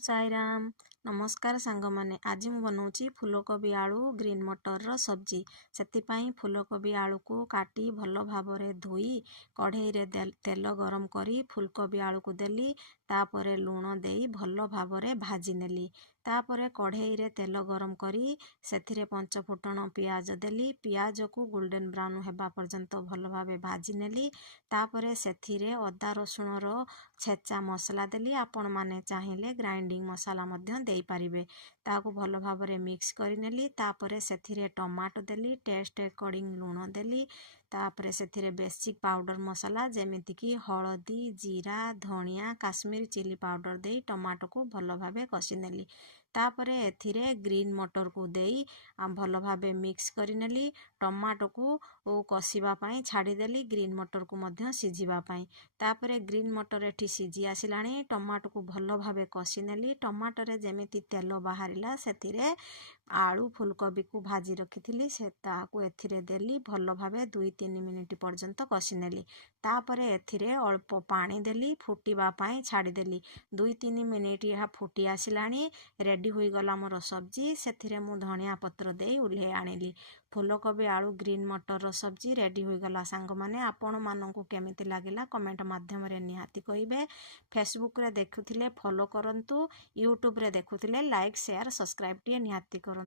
साईराम नमस्कार सांग माने आज मु बनाऊँगी फूलकोबी आलू ग्रीन मटर सब्जी से फूलकोबी आलू को काटी भल भाव धोई कढ़ई रे तेल गरम करी फूलकोबी आलू को देली तापरे लुण देई भल भाव भाजी नेली तापरे कढ़ई रे तेल गरम करी सेथिरे पंचफुटण पियाज देली पियाज को गोल्डन ब्राउन हेबा पर्यंत भल भाव भाजी नेली तापरे सेथिरे अदा रसुण रो छेचा मसला देली आपण माने चाहिए ग्राइंडिंग मसाला मध्य देई पारिबे ताकू भल भाव मिक्स करिनेली तापरे सेथिरे टमाटो देली टेस्ट अकॉर्डिंग लुण देली तापरे सेथिरे बेसिक पाउडर मसाला जेमिति कि हळदी जीरा धनिया काश्मीरी चिली पाउडर देई टमाटो को भल भाव कषिनेली तापरे एथिरे ग्रीन मटर को देई भल भाव मिक्स करिनेली टमाटो को कषिबा पई छाड़ीदेली ग्रीन मटर को मध्य सिझिबा पई तापरे ग्रीन मटर एठी सिझी आसिलाणी टमाटो को भल भाव कषिनेली टमाटोरे जेमिति तेल बाहरिला सेथिरे आलू फूलकोबी को भाजी रखी से ताकू एथिरे देली भल भाव 2-3 मिनिट पर्यंत कषिनेली तापरे एथिरे अल्प पानी देली फुटिबा पई छाड़ीदेली 2-3 मिनिट यह फुटी आसिलाणी रेडी होई गला मोर सब्जी सेथिरे मु धनिया पत्र देई उल्हे आनिली फूलकोबी आलू ग्रीन मटर सब्जी रेडी होई गला सांग माने आपण माननकु केमिति लागिला कमेंट माध्यम रे निहाती कहिबे फेसबुक रे देखुथिले फॉलो करंतु यूट्यूब रे देखुथिले लाइक शेयर सब्सक्राइब टिए निहाती कर